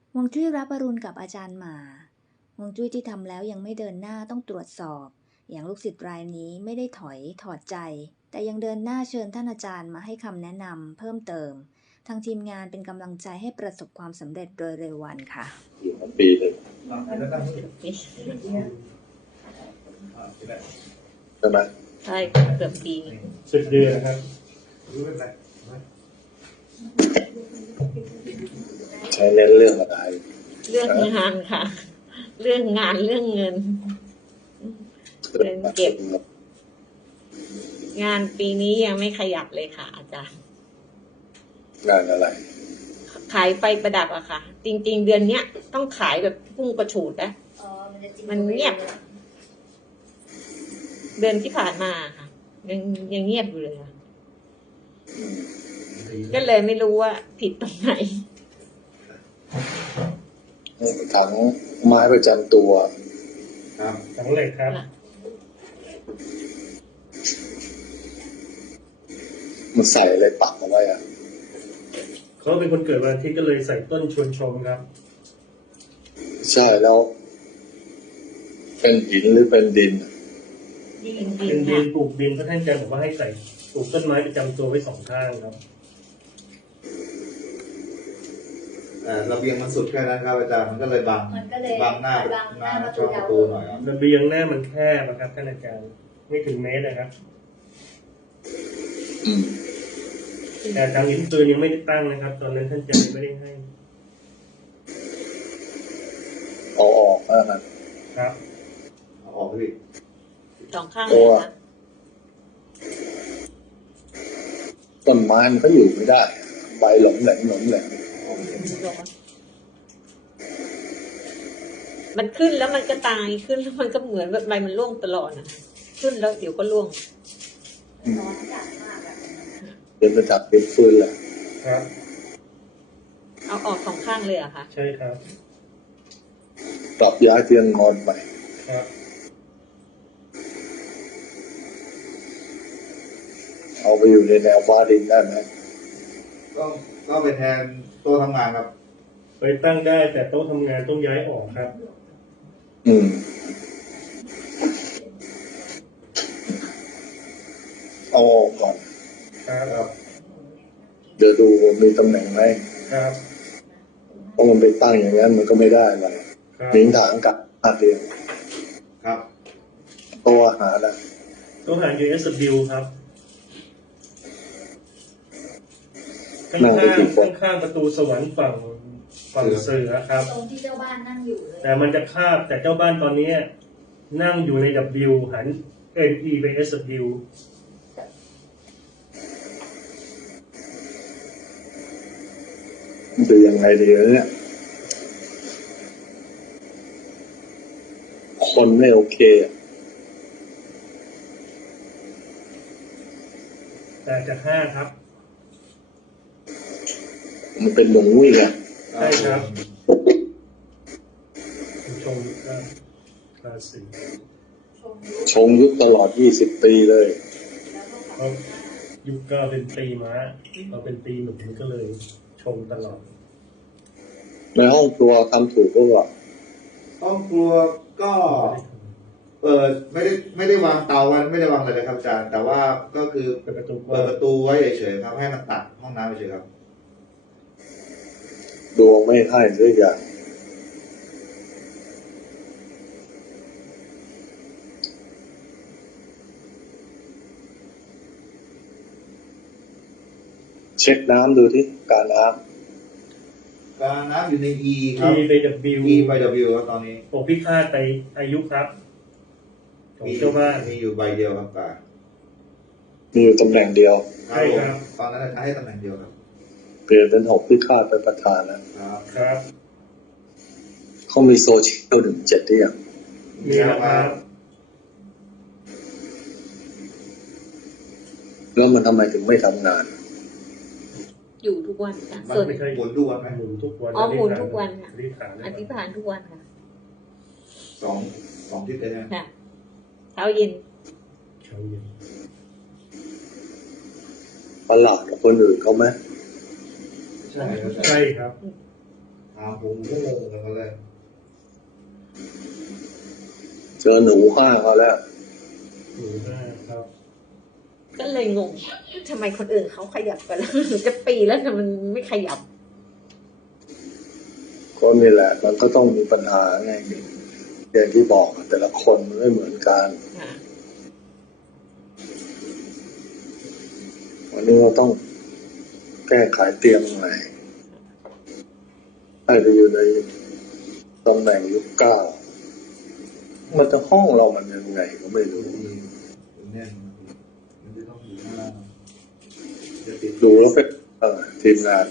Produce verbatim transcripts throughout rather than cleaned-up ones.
ฮวงจุ้ยรับอรุณกับอาจารย์หมาฮวงจุ้ยที่ทำแล้วยังไม่เดินหน้าต้องตรวจสอบอย่างลูกศิษย์รายนี้ไม่ได้ถอยถอดใจแต่ยังเดินหน้าเชิญท่านอาจารย์มาให้คำแนะนำเพิ่มเติมทางทีมงานเป็นกำลังใจให้ประสบความสำเร็จโดยเร็ววันค่ะอยู่มาปีหนึ่งใช่ไหมใช่เกือบปีสิบเดือนนะครับใช้เน้นเรื่องอะไรเรื่องงานค่ะเรื่องงานเรื่องเงินเงินเก็บงานปีนี้ยังไม่ขยับเลยค่ะอาจารย์งานอะไรขายไฟประดับอะค่ะจริงๆเดือนเนี้ยต้องขายแบบพุ่งกระฉูดนะมันเงียบเดือนที่ผ่านมาค่ะยังยังเงียบอยู่เลยค่ะก็เลยไม่รู้ว่าผิดตรงไหนถังไม้ประจำตัวครับถังเหล็กครับมันใส่อะไรปักเอาไว้อะเขาเป็นคนเกิดวันอาทิตย์ก็เลยใส่ต้นชวนชมครับใช่แล้วเป็นหินหรือเป็นดินเป็นดินปลูกดินพระท่านอาจารย์บอกว่าให้ใส่ปลูกต้นไม้ประจำตัวไว้สองข้างครับระเบียงมันสุดแค่นั้นครับอาจารย์มันก็เลยบังบังหน้าหน้าช่องประตูหน่อยครับระเบียงหน้ามันแคบนะครับท่านอาจารย์ไม่ถึงเมตรนะครับแต่ทางหินปืนยังไม่ได้ตั้งนะครับตอนนั้นท่านอาจารย์ไม่ได้ให้เอาออกนะครับครับเอาออกพี่สองข้างเลยค่ะต้นไม้มันก็อยู่ไม่ได้ใบหลงแหลงหลงแหลงมันขึ้นแล้วมันก็ตายขึ้นแล้วมันก็เหมือนแบบใบมันร่วงตลอดนะขึ้นแล้วเดี๋ยวก็ร่วงเดินไปจับเป็นฟืนแหละครับเอาออกสองข้างเลยอะค่ะใช่ครับปรับย้ายเตียงนอนไปครับเอาไปอยู่ในแนวฟ้าดินได้ไหมก็ก็ไปแทนโต๊ะทำงานครับไปตั้งได้แต่โต๊ะทำงานต้องย้ายออกครับอืมเอาออกก่อนครับเดี๋ยวดูมีตำแหน่งไหมครับเพราะมันไปตั้งอย่างนั้นมันก็ไม่ได้อะไรนิ้งถางกับอาเดียงครับตัวหาได้ตัวหา ยู เอส บิล ครับข้างข้างข้างประตูสวรรค์ฝั่งฝั่งเสือครับตรงที่เจ้าบ้านนั่งอยู่แต่มันจะคาบแต่เจ้าบ้านตอนนี้นั่งอยู่ใน W หัน N E ไป S W มันจะยังไงดีเนี่ยคนไม่โอเคแต่จะห้าครับมันเป็นหลงวิ่งอ่ะใช่ครับชงยุคราศีชงยุคตลอดยี่สิบปีเลยเพราะยุคก็เป็นปีม้าเราเป็นปีหนุ่มก็เลยชงตลอดในห้องครัวทำถูกหรือเปล่าห้องครัวก็เปิดไม่ได้ไม่ได้วางเตาไว้ไม่ได้วางอะไรเลยครับอาจารย์แต่ว่าก็คือเปิดประตูเปิดประตูไว้เฉยๆครับให้มันตัดห้องน้ำเฉยๆครับดวงไม่ให้สักอย่างเช็คน้ำดูที่การน้ำการน้ำอยู่ใน E ครับ E ไป W E ไป W ครับตอนนี้ผมพิฆาตไปอายุครับของเจ้าบ้านมีอยู่ใบเดียวครับป่ามีอยู่ตำแหน่งเดียวใช่ครับตอนนั้นใช้ให้ตำแหน่งเดียวครับเปลี่ยนเป็นหกพิฆาตไปประธานแล้วครับเขามีโซเชียลถึงเจ็ดที่อย่างมีแล้วครับแล้วมันทำไมถึงไม่ทำงานอยู่ทุกวันค่ะส่วนไม่ใช่หมุนทุกวันไหมหมุนทุกวันอ๋อหมุนทุกวันค่ะอธิษฐานทุกวันค่ะสองสองทิศเลยนะค่ะเช้าเย็นเช้าเย็นประหลาดกับคนอื่นเขาไหมใช่ใช่ครับทถามผมก็งงกันมาเลยเจอหนูห้าเขาแล้วหนูห้าครับก็เลยงงทำไมคนอื่นเขาขยับกันแล้วหนูจะปีแล้วแต่มันไม่ขยับก็นี่แหละ มันก็ต้องมีปัญหาไงอย่างที่บอกอะแต่ละคนมันไม่เหมือนกันค่ะวันนี้เราต้องแก้ไขเตียงใหม่ให้ไปอยู่ในตำแหน่งยุคเก้ามันจะห้องเรามันยังไงก็ไม่รู้แน่นมันจะต้องอยู่ข้างล่างจะติดดูแล้วเป็นเออทีมงาน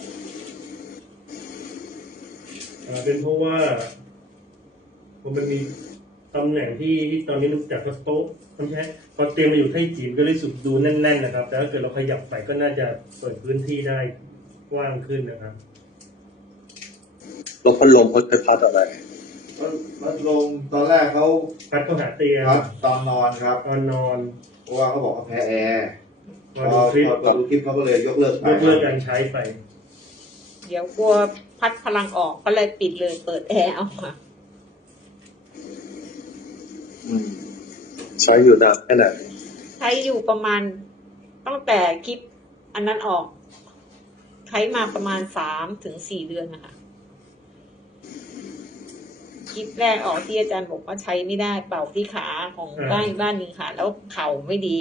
อ่าเป็นเพราะว่ามันมีตำแหน่งที่ที่ตอนนี้รู้จักว่าโต๊ะไม่ใช่พอเตรียมมาอยู่ไทจีนก็เลยสุดดูแน่นๆนะครับ แต่ถ้าเกิดเราขยับไปก็น่าจะเปิดพื้นที่ได้กว้างขึ้นนะครับแล้วพัดลมเขาใช้พัดอะไรมันมันลงตอนแรกเขาพัดเข้าหาเตียงครับตอนนอนครับตอนนอนเพราะว่าเขาบอกว่าแพ้แอร์พมาอดูคลิปพอดูคลิปเขาก็เลยยกเลิกไปยกเลิกการใช้ไปเดี๋ยวกลัวพัดพลังออกก็เลยปิดเลยเปิดแอร์เอาค่ะอืมใช้อยู่นานแค่ไหนใช้อยู่ประมาณตั้งแต่คลิปอันนั้นออก ใช้มาประมาณสามถึงสี่เดือนนะคะคลิปแรกออกที่อาจารย์บอกว่าใช้ไม่ได้เป่าที่ขาของอ่าบ้านบ้านหนึ่งค่ะ แล้วเข่าไม่ดี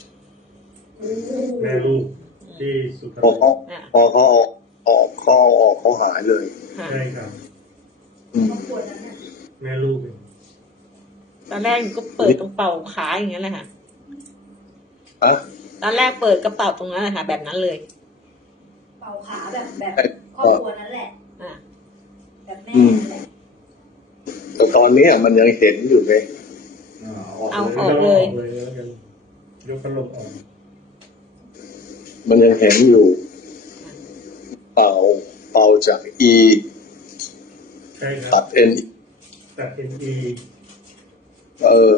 แม่ลูกที่สุพรรพอณเขาอ่ะพอเขาออกออกเขาเอาออกเขาหายเลยค่ะใช่ครับอืมแม่ลูกตอนแรกหนูก็เปิดตรงเป่าขาอย่างนั้นแหละค่ะอะตอนแรกเปิดกระเป๋าตรงนั้นแหละค่ะ แบบนั้นเลยเป่าขาแบบแบบครอบครัวนั่นแหละอ่ะแบบแม่นั่นแหละแต่ตอนเนี้ยมันยังเห็นอยู่ไงอ่าออกเอาเลยออกเลยเลยแล้วกันยกพัดลมออกมันยังเห็นอยู่ เป่าเป่าจาก E ใช่ครับตัด N ตัด เอ็น อีเออ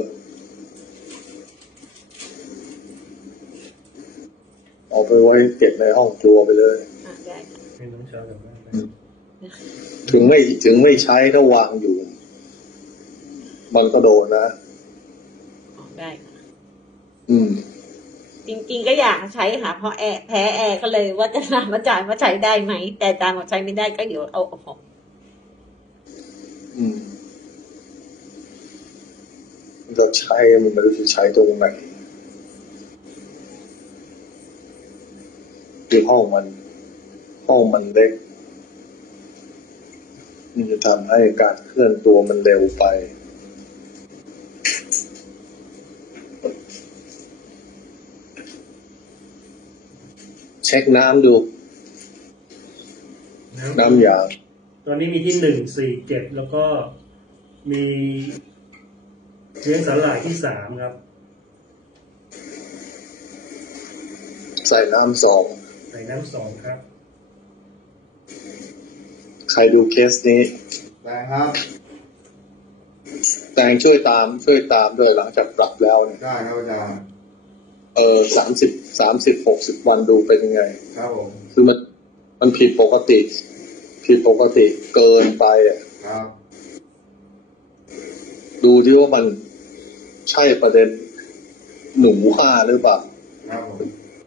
เอาไปไว้เก็บในห้องครัวไปเลยอ่ะได้ค่ะให้น้องชาวกลับบ้านไปถึงไม่ถึงไม่ใช้ถ้าวางอยู่ มันก็โดนนะออกได้ค่ะอืมจริงๆก็อยากใช้ค่ะ เพราะแอร์แพ้แอร์ก็เลยว่าจะถามอาจารย์ว่าใช้ได้ไหม แต่อาจารย์บอกใช้ไม่ได้ก็เดี๋ยวเอาออกอืมเราใช้มันไม่รู้จะใช้ตรงไหนคือห้องมัน ห้องมันเล็ก มันจะทำให้การเคลื่อนตัวมันเร็วไป เช็คน้ำดู น้ำยาตอนนี้มีที่หนึ่งสี่เจ็ดแล้วก็มีเลี้ยงสาหร่ายที่สามครับใส่น้ำสองใส่น้ำสองครับใครดูเคสนี้แปลงครับแตงช่วยตาม ช่วยตามด้วยหลังจากปรับแล้วเนี่ยได้ครับอาจารย์เออสามสิบสามสิบหกสิบวันดูเป็นยังไงครับผมคือมันมันผิดปกติ ผิดปกติเกินไปอ่ะครับดูที่ว่ามันใช่ประเด็นหนูห้าหรือเปล่าครับผม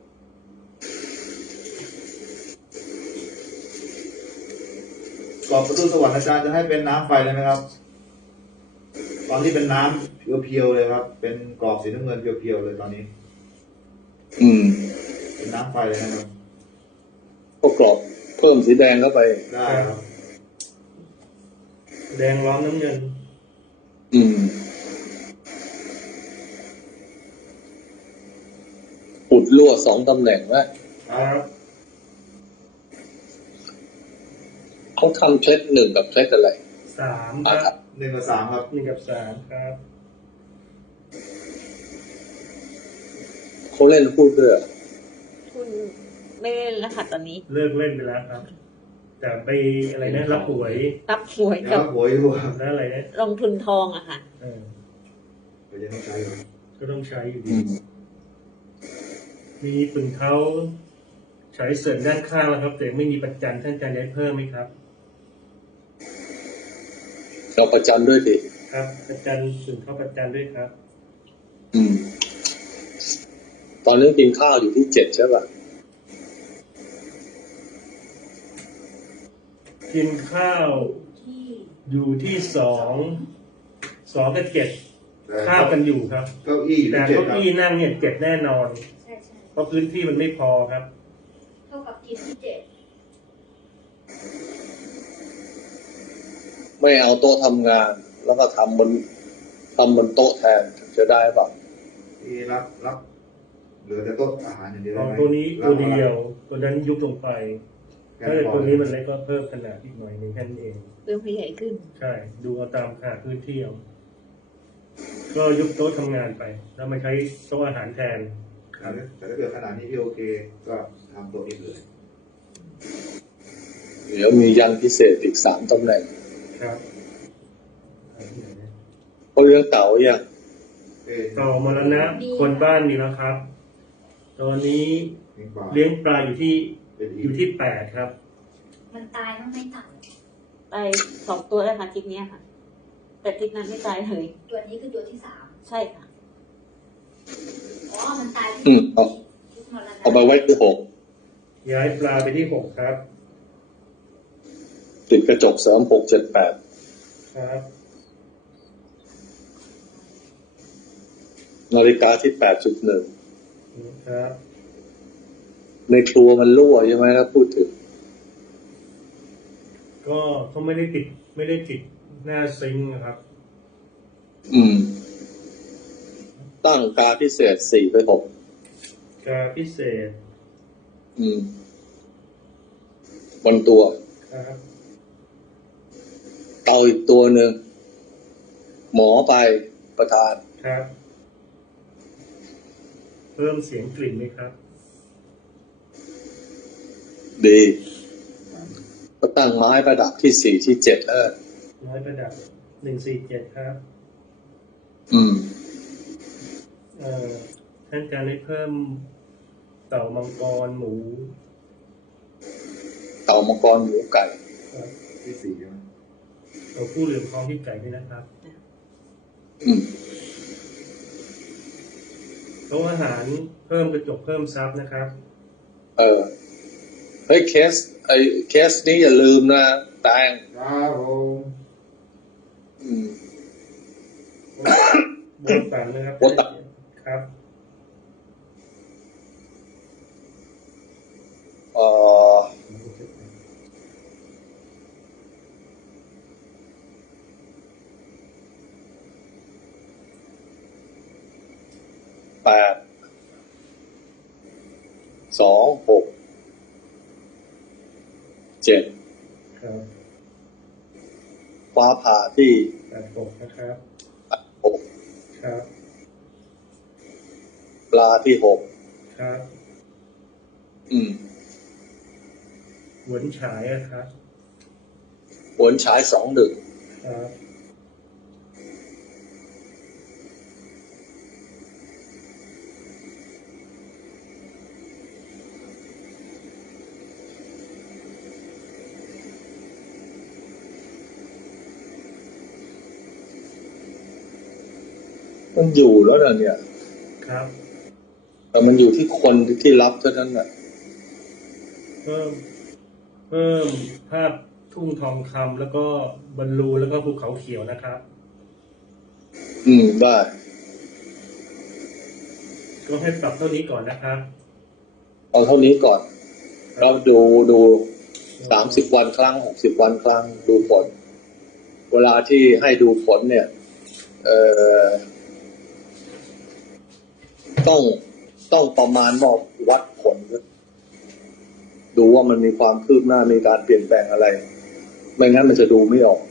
กรอบประตูสวรรค์อาจารย์จะให้เป็นน้ำไฟเลยไหมครับ ตอนที่เป็นน้ำเพียวๆเลยครับ เป็นกรอบสีน้ำเงินเพียวๆเลยตอนนี้อืมเป็นน้ำไฟเลยนะครับก็กรอบเพิ่มสีแดงเข้าไปได้ครับแดงล้อมน้ำเงินอืมอุดรั่วสองตำแหน่งว่าครับเขาทำเซตหนึ่งกับเซตอะไรสามครับหนึ่งกับสามครับหนึ่งกับสามครับเขาเล่นพูดด้วยเหรอคุณไม่เล่นแล้วค่ะตอนนี้เลิกเล่นไปแล้วครับ แต่ไปอะไรนะรับหวยรับหวยแล้กัวบหวยอยู่ครับแล้วอะไรนะลงทุนทองอะค่ะเออก็ยังต้องใช้อยู่ก็ต้องใช้อยู่อืดีมมีปึงเท้าใช้เสริมด้านข้างแล้วครับ แต่ไม่มีประจันท่านอาจารย์ได้เพิ่มไหมครับเราประจันด้วยดิครับประจันถึงเข้าประจันด้วยครับอืม ตอนนี้กินข้าวอยู่ที่เจ็ดใช่ป่ะกินข้าวอยู่ที่สองสองกับเจ็ดข้าวกันอยู่ครับเก้าอี้อยู่แต่ที่เจ็ดเก้าครับอี้นั่งเนี่ยเจ็ดแน่นอนใช่ใช่เพราะพื้นที่มันไม่พอครับเท่ากับกินที่เจ็ดไม่เอาโต๊ะทำงาน แล้วก็ทำบนทำบนโต๊ะแทนจะได้ป่ะที่รับรับเหลือแต่โต๊ะอาหารอย่างเดียวเอาได้ไหมตัวนี้รัตับวเดียว ตัวนั้นยุบลงไปแค่ถ้าเกิดพอตัวนี้มันเล็กก็เพิ่มขนาดอีกหน่อยหนึ่งแค่นั้นเองเริ่มให้ใหญ่ขึ้นใช่ ดูเอาตามขนาดพื้นที่เอาก็ยุบโต๊ะทำงานไป แล้วมาใช้โต๊ะอาหารแทนแต่ถ้าแต่ถ้าเกิดขนาดนี้พี่โอเค ก็ทำโต๊ะนี้เลยเดี๋ยวมียันพิเศษอีกสามตำแหน่งครับเขาเลี้ยงเต่าอย่างเอ้ยต่อมรณะคนบ้านนี้แล้วครับ ตอนนี้เลี้ยงปลาเลี้ยงปลาอยู่ที่เป็นออีกยู่ที่แปดครับมันตายต้องไม่ต่ตายสองตัวแล้วค่ะทริปเนี้ยค่ะ แต่ทริปนั้นไม่ตายเลยำตัวนี้คือตัวที่สามใช่ค่ะอ๋อ มันตายที่อืมเอาที่มรณะเอาไปไว้ที่หกย้ายปลาไปที่หกครับติดกระจกสามหกเจ็ดแปดครับนาฬิกาที่แปดจุดหนึ่งครับในครัวมันรั่วใช่ไหมถ้าพูดถึงก็เขาไม่ได้ติดไม่ได้ติดหน้าซิงค์นะครับอืม ตั้งกาพิเศษสี่ไปหกกาพิเศษอืม บนตัวครับเตาอีกตัวหนึ่งหมอไปประธานครับ เพิ่มเสียงกลิ่นไหมครับดี ก็ตั้งไม้ประดับที่สี่ที่เจ็ดเออน้อยประดับหนึ่งสี่เจ็ดครับอืมเอ่อท่านการได้เพิ่มเต่ามังกรหมูเต่ามังกรหมูไก่ครับที่สี่ใช่ไหมเราผู้เหลืองทองที่ไก่ด้วยนะครับอืมโต๊ะอาหารเพิ่มกระจกเพิ่มซับนะครับเออ เฮ้ยเคส ไอ้เคสนี้อย่าลืมนะแตงครับผมอืมโบตันนะครับโบตันครับเอ่อแปดสองหกเจ็ดครับฟ้าผ่าที่แปดหกนะครับหกครับปลาที่หกครับอืมหวนฉายอะครับหวนฉายสองหนึ่งครับมันอยู่แล้วนะเนี่ยครับแต่มันอยู่ที่คนที่รับเท่านั้นน่ะเพิ่ม เพิ่มภาพทุ่งทองคำแล้วก็บอลลูนแล้วก็ภูเขาเขียวนะครับอืมได้ก็ให้ปรับเท่านี้ก่อนนะครับเอาเท่านี้ก่อน เราดูดูสามสิบวันครั้งหกสิบวันครั้งดูผล เวลาที่ให้ดูผลเนี่ย เอ่อ ต้องต้องประมาณบอกวัดผล ดูว่ามันมีความคืบหน้ามีการเปลี่ยนแปลงอะไร ไม่งั้นมันจะดูไม่ออก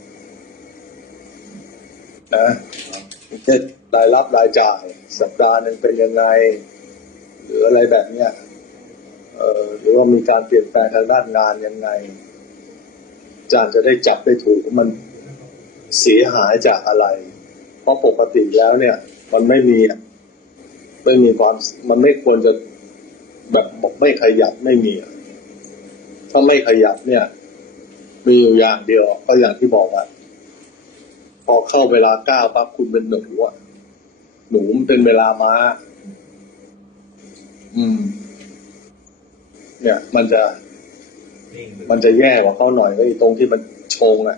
นะเช่นรายรับรายจ่าย สัปดาห์หนึ่งเป็นยังไง หรืออะไรแบบเนี้ยเอ่อหรือว่ามีการเปลี่ยนแปลงทางด้านงานยังไงอาจารย์จะได้จับได้ถูกว่ามันเสียหายจากอะไร เพราะปกติแล้วเนี่ย มันไม่มีไม่มีความมันไม่ควรจะแบบบอกไม่ขยับไม่มี ถ้าไม่ขยับเนี่ย มีอยู่อย่างเดียวก็อย่างที่บอกว่าพอเข้าเวลาเก้าปั๊บคุณเป็นหนูอ่ะหนูมันเป็นเวลาม้า อืม เนี่ย มันจะนิ่งไปมันจะแย่กว่าเขาหน่อยก็อีตรงที่มันชงอ่ะ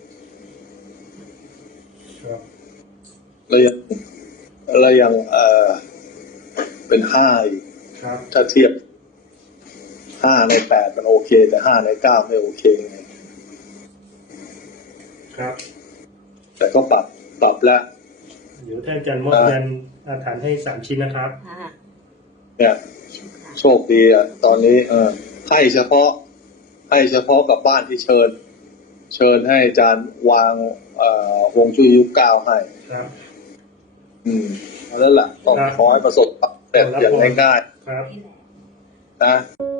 ครับแล้วยังแล้วยังเออเป็นห้าอีกครับถ้าเทียบห้าในแปดมันโอเค แต่ห้าในเก้าไม่โอเคไงครับแต่ก็ปรับปรับแล้วเดี๋ยวท่านอาจารย์มอบเงินอาถรรพ์ให้สามชิ้นนะครับค่ะเนี่ย โชคดีอ่ะ ตอนนี้ เออให้เฉพาะ ให้เฉพาะกับบ้านที่เชิญ เชิญให้อาจารย์วางเอ่อฮวงจุ้ยยุคเก้าให้ครับอืมอันนั้นแหละต้องครับขอให้ประสบความสำเร็จอย่างง่ายครับๆนะ